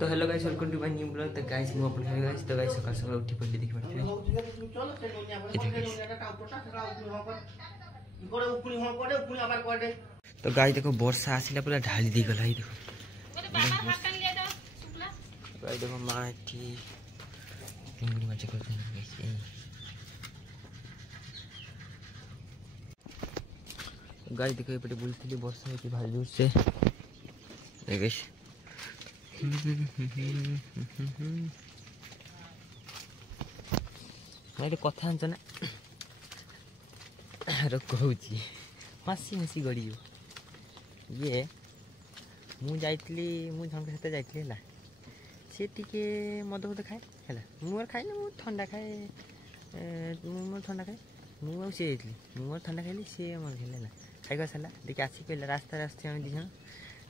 तो hello guys welcome to my new blog. तो guys मु अपन गाइस तो गाइस सकाळ सकाळ उठी पडली देखि पडते तो गाइस देखो वर्षा आसिला पूरा ढाली दी गला ही देखो गाइस देखो माटी पिंगुड़ी मचे करते हैं गाइस गाइस देखो एपटे बुलथली वर्षा होती भारी जोर से गाइस मैं कथा आंच ना कहूँ हसी हसी गड़ी ये मुझे जन सहित जाइए सी टे मद फद खाए है मुझे खाए ना ठंडा खाए ठंडा खाए मुझे ठंडा खाइली सी मोर खेल खाई सारा देखिए आसिक कहला रास्ता रास्ते आम दिज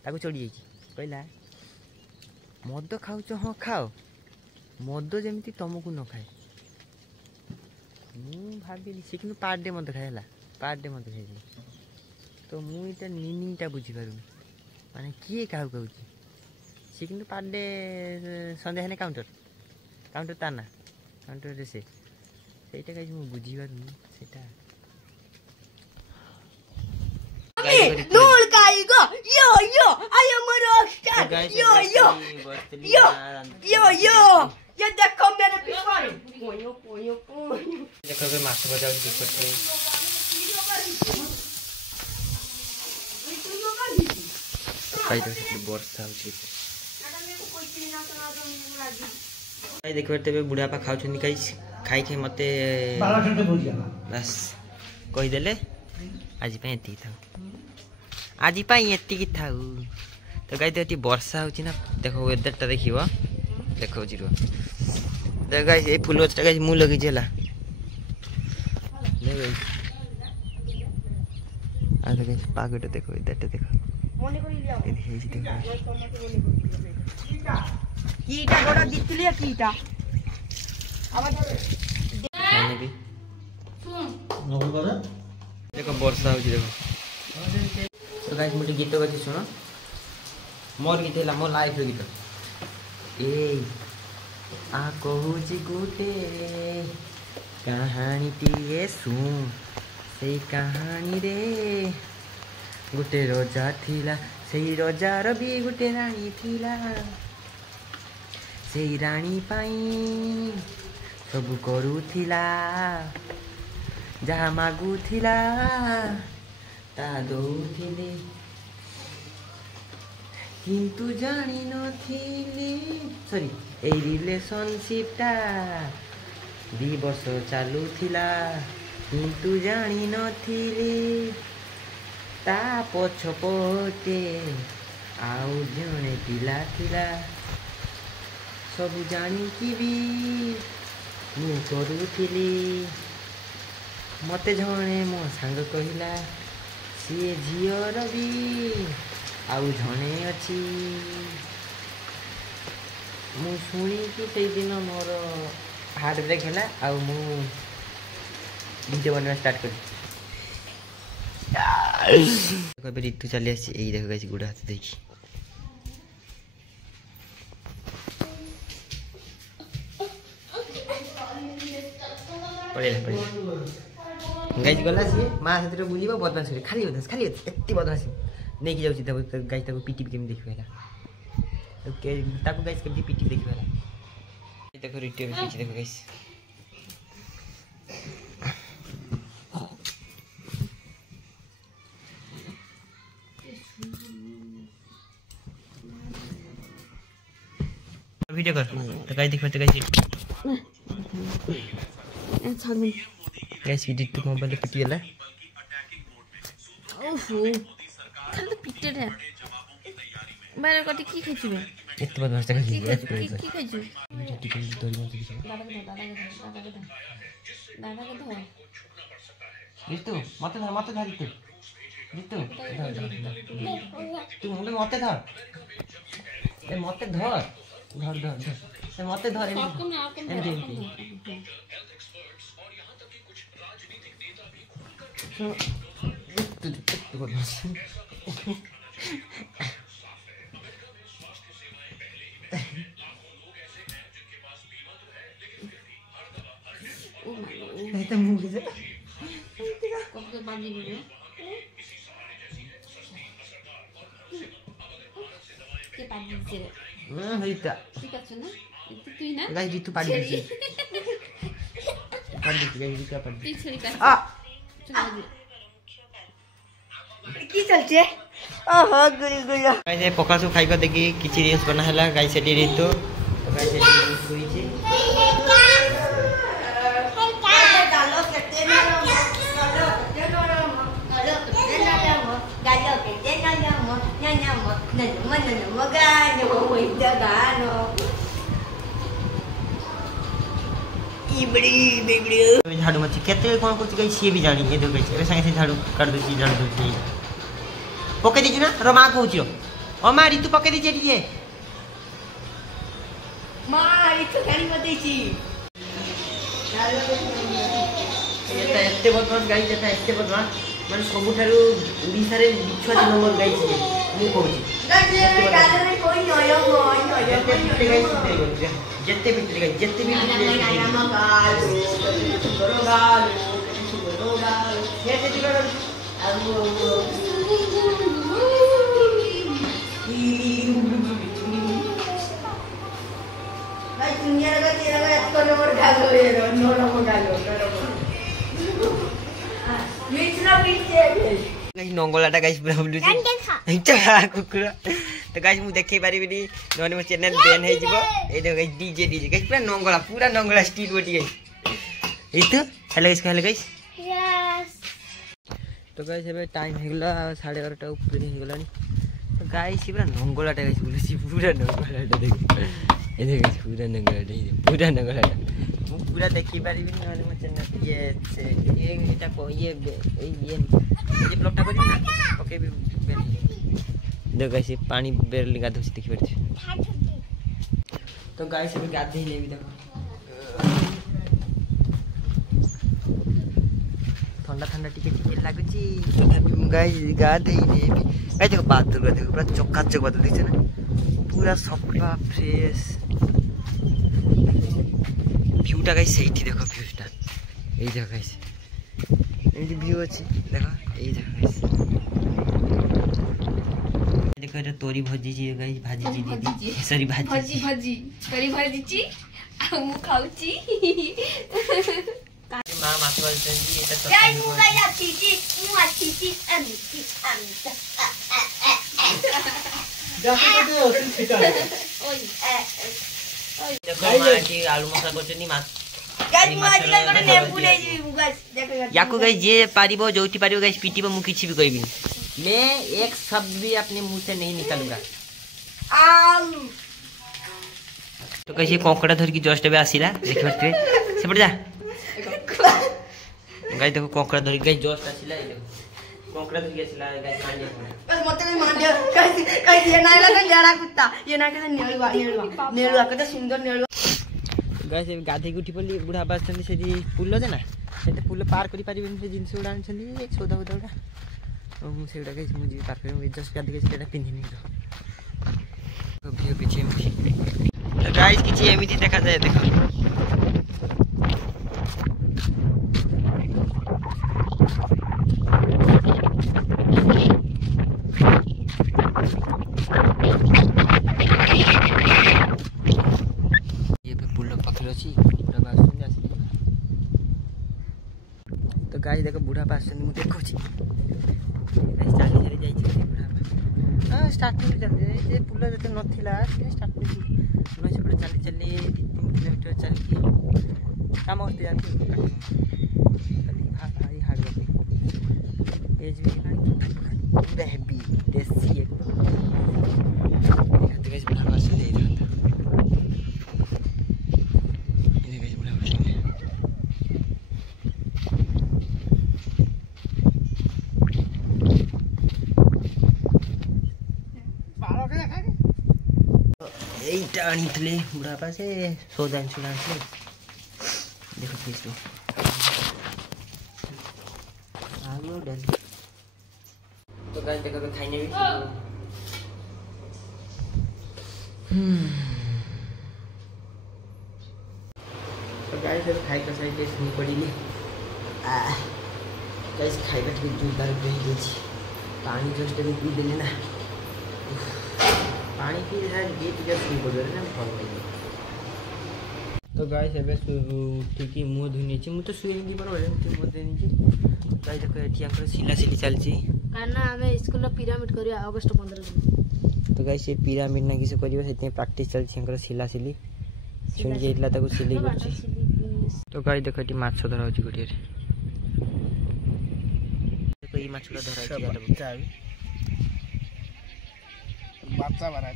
ताको चढ़ी जाइए कहला मद खाऊच हाँ खाओ मद जमी तुमको न खाए मु भाविली सी कि पार डे मद खाए पार डे मद खाई तो मुझे मिनिंगटा बुझीपार माने किए क्या कहूँ सी कि पार डे सन्ध्या हेले काउंटर काउंटर ताना काउंटर से कहीं मुझे बुझीपार से Yo, I am a rockstar. Yo. You just come there and be funny. देखो के माछ बजाओ दिखते खाई तो वर्षा होची खाई देखो तेबे बुढ़ा पा खाउ छनी खाई खाई मते बस कहि देले आज पे एती था आज एति थाऊ तो गाई तो वर्षा हो देखो वेदरटा देखो देखो जीरो देख गाइस ये फूल गछटा गाइस मु लगी जेला ले गाइस आ गाइस पागटा देखो वेदरटा देखो मने कोई लिया ए हे जी देखो कीटा गोड़ा दितले कीटा अब खाने भी सुन देखो वर्षा हो देखो तो गाइस मुझे गीत गाची सुनो मोर गीत है मोर लाइफ गीत ए आ कहूची गुटे कहानी टीए सुन से कहानी रे गुटे रजा थिला से रजार भी गुटे रानी थिला से रानी पाई सब करूथिला जहाँ मागुथिला ता दौथिले किंतु जानी नथिली सॉरी ए रिलेशनशिपटा 2 वर्ष चालुथिला किंतु जानी नथिली ता पछपटे आउ जणे पिला थिला सब जानी कि भी मु करूथिली मते जणे मो सांग कहिला सी झीर भी आउ जणे अच्छी मु शुणी कि से दिन मोर हार्ट ब्रेक है आउ मु वीडियो बनवा स्टार्ट कर कभी ऋतु चली आसी यही देखो गाइस गुड़ा हाथ देखी पड़ेला गाइस गला सी माँ साथ बुझे बदमाश खाली एत बदमाश नहीं जाऊँ तब गाइस तक पीटी केमी देखा ताको गाइस केमी पीटी देखा देखो रिटे पीछे देखो गाइस वीडियो कर तो गाइस देखो तो गाइस वीडियो तो मोबाइल पिटी गला ओहो खाली पिटे रे बारे कति की खाइछबे एत बदमाश का की की खाइछु टिकल दौड़ी मत दिखा दादा के धर ऋतु मत धर ऋतु तू मुंडे मत धर ए मत धर ए मत धर भाजी में के पानी से হইতা ঠিক আছে না তুই না গাইস ঋতু পাড়ি দিছি পাড়ি দিছি গাইস ঋতু পাড়ি তুই ছড়ি কাট কি চলছে ওহো গুলি গুলি গাইস এ পকাসু খাইবা দেখি কিছু রিলস বনা হলা গাইস এটি ঋতু গাইস এটি রিলস কইছি झाड़ू मची केते कौन कुछ गई सी भी जानी ये देखो ए संगे से झाड़ू कर दो ची झाड़ू दो पके दीजिए ना रमा कहूची ओ मा ऋतु पके दीजिए ये मां इतो गाड़ी मत देची এটা এতে বদমাস গাই যেটা এতে বদমাস মানে সবুঠারু ওড়িশা রে বিচ্ছুয়া নম্বর গাই ছিল মু কହୁছি গাড়ি কই নয় নয় যেতে গাই যেতে ভিতরে গাই যেতে ভিতরে नंगलाटा गाइस पूरा बुलुची चला कुकुरा तो गाइस मु देखै पारिबिनी नने मो चैनल बैन हे जिवो ए देखो गाइस डीजे गाइस पूरा नंगला स्टील बोटी गाइस इतो हेलो गाइस यस तो गाइस एबे टाइम हे गेला 11:30 टा ऊपर हे गेलानी तो गाइस पूरा नंगलाटा गाइस बुलुची पूरा नंगलाटा देखो ए देखो गाइस पूरा नंगलाटा मु पूरा देखि पारिबिनी नने मो चैनल ये एटा को ये ब्लॉगटा करी ना ओके भी देखो गाइस पानी बेरली गाधोसी देखि परछ तो गाइस अभी गाधे ले भी देखो ठंडा ठंडा टिके लागुची गाइस गाधे ले भी गाइस देखो बाथरूम देखो पूरा चकाचक बाथरूम दिखछ ना पूरा सफा फ्रेश व्यूटा गाइस सेठी देखो व्यूटा এই দেখো गाइस এই যে ভিউ আছে দেখো এই দেখো गाइस देखो এটা तोरी भजी जी गाइस भाजी जी दीदी सॉरी भाजी तोरी भाजी ची मु खाउची मां मास बोलते जी এটা तो যাই মু গাই যাচ্ছি মু আসছি আমি দেখো তো সেটা ওই দেখো মা जी आलू मसाला করছনি মাছ গাই মু আজ করে নেবু নেই যাবি গাইস দেখো याकू गाइस जे पारिबो जोटी पारिबो गाइस पीटीबो मु किछि भी कहबिनी मैं एक शब्द भी अपने मुंह से नहीं निकालूंगा आलू तो कैसे कोंकड़ा धर की जस्ट बे आसीला देख परते से पड़ जा गाइस देखो कोंकड़ा धर की जस्ट आसीला ये देखो कोंकड़ा धर की आसीला गाइस मांडे बस मत में मान दे कैसे ये नाला का जड़ा कुत्ता ये ना के नेलुआ के तो सुंदर नेलुआ गाइस गाधे गुठी पल्ली बुढ़ा बास छंदी से जी पुल जे ना सेते पुल पार करी पारिबेन से जिंस उड़ान छंदी एक सौदा उड़ा मु सेडा गाइस मु जी पार करी जस्ट गाधे के सेडा पिन्हिनी तो भियो पीछे तो गाइस किछि एमिति देखा जाय देखो तो गाइस देखो बुढ़ा पास मु देखो छी गाइस चाली चाली जाई छी बुढ़ा हां स्टार्टिंग चलते जे पुल जते नथिला से स्टार्टिंग मैं से चाली चाली 3 किलोमीटर चल के काम होते जाते खाली भाई हार्ड वर्क एज भी पूरा हैवी देसी एकदम गाइस बुढ़ा पास दे दे এইটা আনিতলে বুড়া পাশে সৌদান সুদান দেখো কিছু আলু ডাল তো গাইস দেখো খাই নেবি तो गाइस अब खाई का साइड से नहीं पड़ी गाइस खाइबा ठीक जोरदार रही गई पानी जस्ट भी पी देले ना पानी पी सारे ये टिके सुई पड़ ना भल लगे तो गाइस एबे उठिकी मुँह धुनी मु तो शुए नहीं पर मुँह देनी गाइस देखो एठी आंकर सिला सिली चलची कारण आमे स्कूल पिरामिड करिया अगस्त 15 दिन तो गाइस ये पिरामिड ना किसे करियो सेते प्रैक्टिस चलची आंकर सिला सिली सुन जेतला ताको सिली करची तो गाइस देखो एठी माछ धरा होची गोटिया रे देखो ई माछला धरा होची यार बाच्चा बना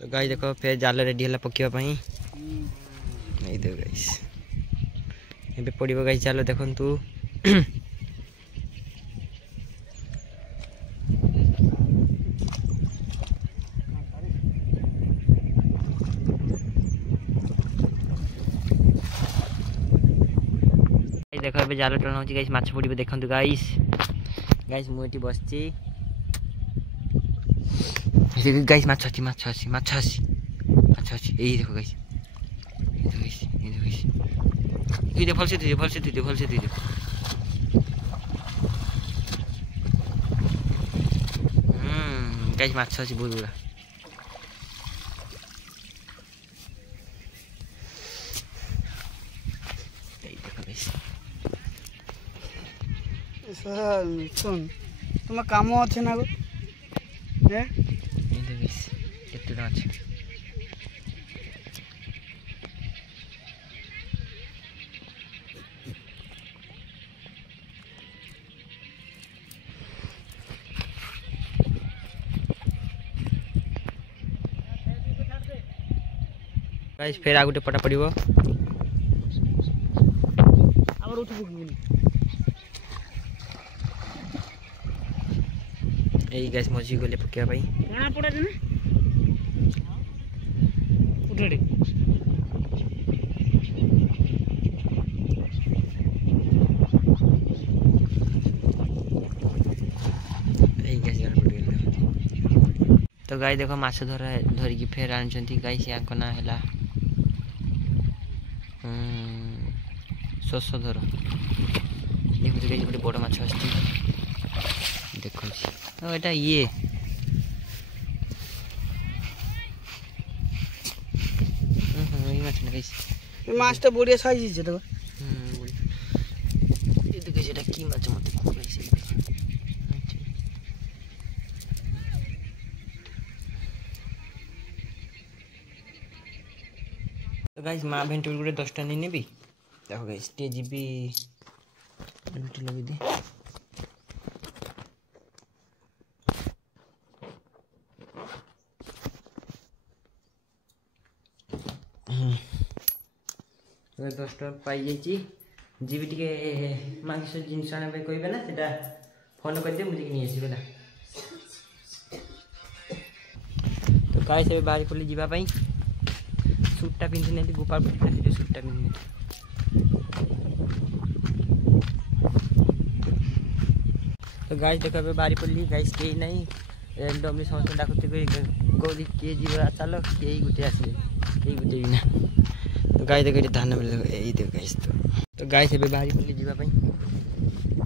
तो गाइस देखो फिर जाल रेडी हला पकिवा पई नहीं दे गाइस एबे पड़िबो गाइस जाल देखंतु देखो एबे जाल टना होची गाइस माछ पड़िबो देखंतु गाइस गाइस मु एठी बसची ये गाइस माछ अछि ए देखो गाइस ये देखो फलसे दे गाइस माछ अछि बहुत बड़ा देखो गाइस सुन तुम काम अच्छे ना गो केते माछ गाइस फेर आगुटे पटा पड़िबो आबर उठ बुक एई गाइस मजी गले पकिया भाई गाना पड़ा दे उठे एई गाइस यार पड़ गेल तो गाइस देखो माछ धर की फेर आनछंती गाइस या कोना हैला सस धर देखो गाइस गोटे बड़ माछ आछी देखो ओ एटा ये ये माछ ना गाइस माछटा बढ़िया साइज छे देखो ये देखो सेटा की माछ मते कोइसे तो गाइस मां भेंटुल गुटे 10 टा नहीं नेबी देखो गाइस टे जीबी भेंटुल लगे दे तो 10 टा पाई जाईची जीबी टिके मांगिस जिंस आने पे कहबे ना सेटा फोन कर दे मुझे नहीं आसी बेला तो गाइस ए बाहर पल्ली जीवा पई सूटटा पिंधि नेली गोपाल पट्टी से सूटटा पिंधि तो गाइस देखो बे बारी पल्ली गाइस के नहीं रैंडमली समस्त डाकुते कोली के जीवा चलो के गुटे आसी के गुटे बिना तो गाइस देखो धान मिल एई देखो गाइस तो गाइस बे बारी पल्ली जीवा पई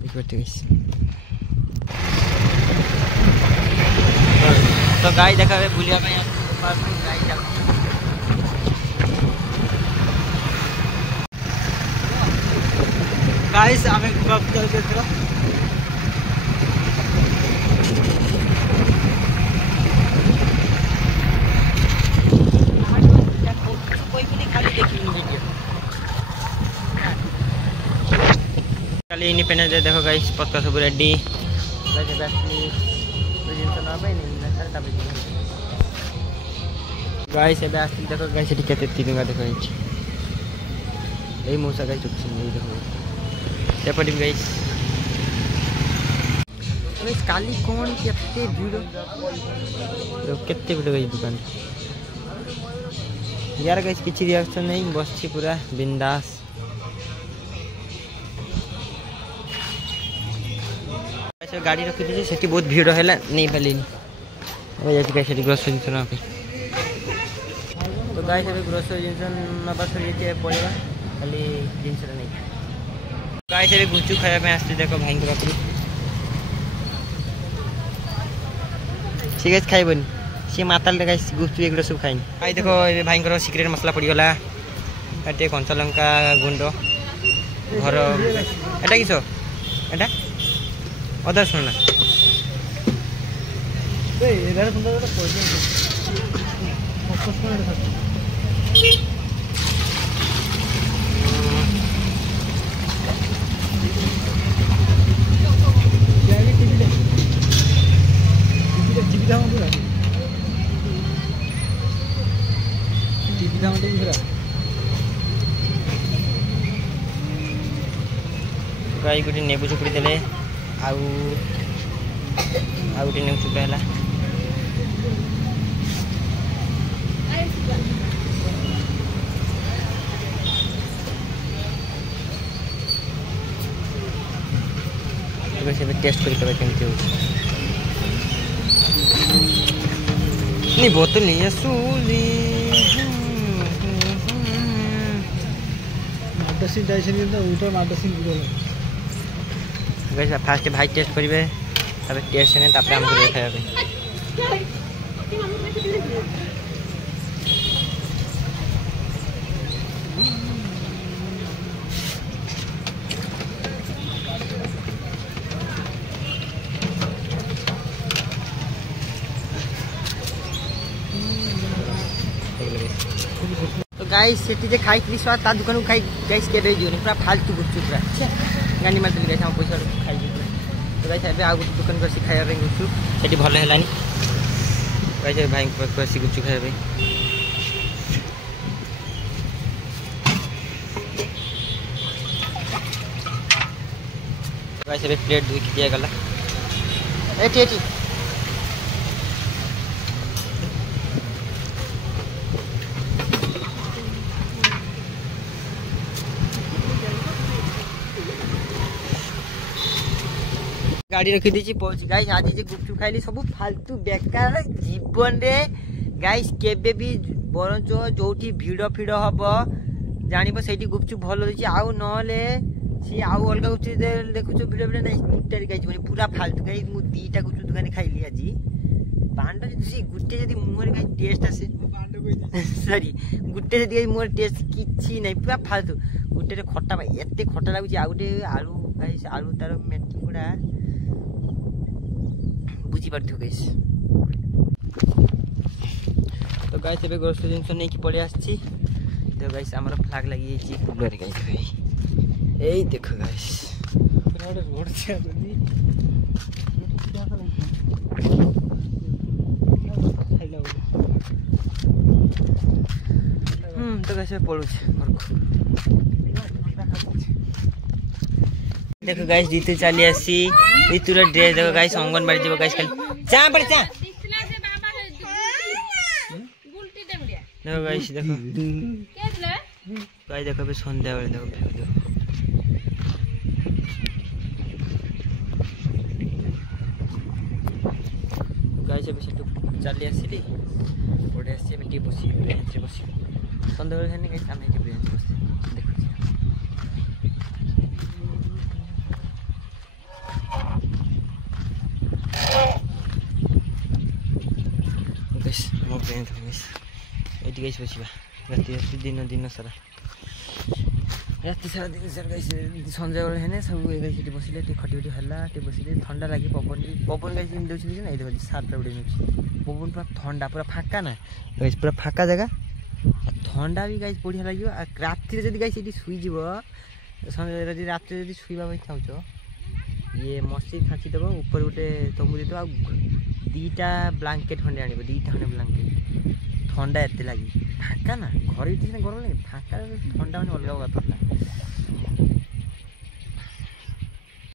देखो गाइस तो गाइस देखो बे बुलिया पई गोपाल पई गाइस जा गाइस आमे कब चल के चलो कोई भी खाली देखिए वीडियो खाली इंडिपेंडेंस डे देखो गाइस पक्का सब रेडी लाइक बैटरी तो जिन तो ना भाई नहीं ना चलता भाई गाइस ए बैटरी देखो गाइस एटी केते तिंगा देखो एई मोसा गाइस चुप नहीं देखो सेपटिंग गाइस गाइस काली कौन केते वीडियो तो केते वीडियो गाइस दुकान यार गाइस किछि रिएक्शन नहीं बस छी पूरा बिंदास ऐसे गाड़ी रखी थी सेठी बहुत भीड़ हैला नहीं भली ए जाति गाइस सेठी ग्रोसरी जिंस ना पे तो गाइस अभी ग्रोसरी जिंस ना बस ये के पड़ेगा खाली जिनसटा नहीं गाइस ଏବେ ଗୁଚୁ ଖାଇବା ପାଇଁ ଆସିଛି ଦେଖ ଭାଇଙ୍କ ପାଖରୁ ठीक है खाइबनी सी माताल गाइस गुपचुप एगुड़ा सब खाइनी भाई देखो ये भाईଙ୍କର सिक्रेट मसला पड़गला एटे कंचा लंका गुंड घर एटा किस एटा अदा सुनना गाई गोटे नेबू चुपुड़ी देले आउ गोटे नेबू चुपुड़ा है टेस्ट करके केमती हो बोतल नहीं सूली फास्ट भाई टेस्ट करेंगे टेस्ट है आमको खाया तो गाइस सेठी जे खाई स्वाद ता दुकान को खाई गाइस के दे दियोनी पूरा फालतू गुपचुप पूरा गानी मार देली गाइस हम पैसा खाई तो गाइस एबे आ गुपचुप दुकान को खाया रे गुपचुप सेठी भले हेलानी गाइस भाई को पसी गुपचुप खाया भाई गाइस एबे प्लेट दुई दिया गला एठी एठी गाड़ी रखी दी पहुंची गाइस आज जे गुपचुप खाइली सब फालतू बेकार जीवन रे गाइस केबे भी बरंच जोठी भिड़ फिड़ हम जानिबो सेठी गुपचुप भलो दिछि आउ नले सी आउ अलगा गुपचुप देखुछो भिड़ भिड़ नै टूटारी गाइस माने पूरा फालतू गाइस मु दीटा गुपचुप दुकान खाइली आज बांड जदी गुटे जदी मुहर गाइस टेस्ट आसे सॉरी गुटे जदी मुहर टेस्ट किछि नै पूरा फालतू गुटे रे खट्टा भाई एते खट्टा लागुछि आ गुटे आलू गाइस आलू तार मेथी गुडा बुझी पार्थ्यो गाइस तो गाइस एबे ग्रोसरी जिंस नै कि पड़े आछि तो गाइस हमर फ्लैग लागि छि कूलर गाइस एई देखो गाइस रोड से जदी तो गाइस पड़ू छ देखो गाइस जीतू चली आसी जीतूर ड्रेस देखो गाइस अंगनबाड़ी जीव गाइस खाली चा पड़े चा देखो गाइस देखो गाइस देखो संध्या बेले देखो गाइस अभी से चली आसिली पड़े आसी टी बसी बेंच बसी संध्या बेले खाने गाइस आमे बेंच बसी देखो ये बसवा राति दिन दिन सारा राति सारा दिन सारा गाइस संजय बेले है सब गाइस बसिले खटी खटी हल्ला बसिले ठंडा लगे पवन पवन गाइस दौर ना ये सातटा उड़े पवन पूरा ठंडा पूरा फाका ना गाइस पूरा फाका जगह ठंडा भी गाइस बढ़िया लगे राति जब गाइस ये शुईज रात शुवा चाहछ ये मसी खाँची देव ऊपर गोटे तमु दे दीटा ब्लांकेट खंडे आने दीटा खंडे ब्लांकेट ठंडा एत लगे फाका ना घर भी गरम लगे फाका ठंडा मैंने अलग अलग ठंडा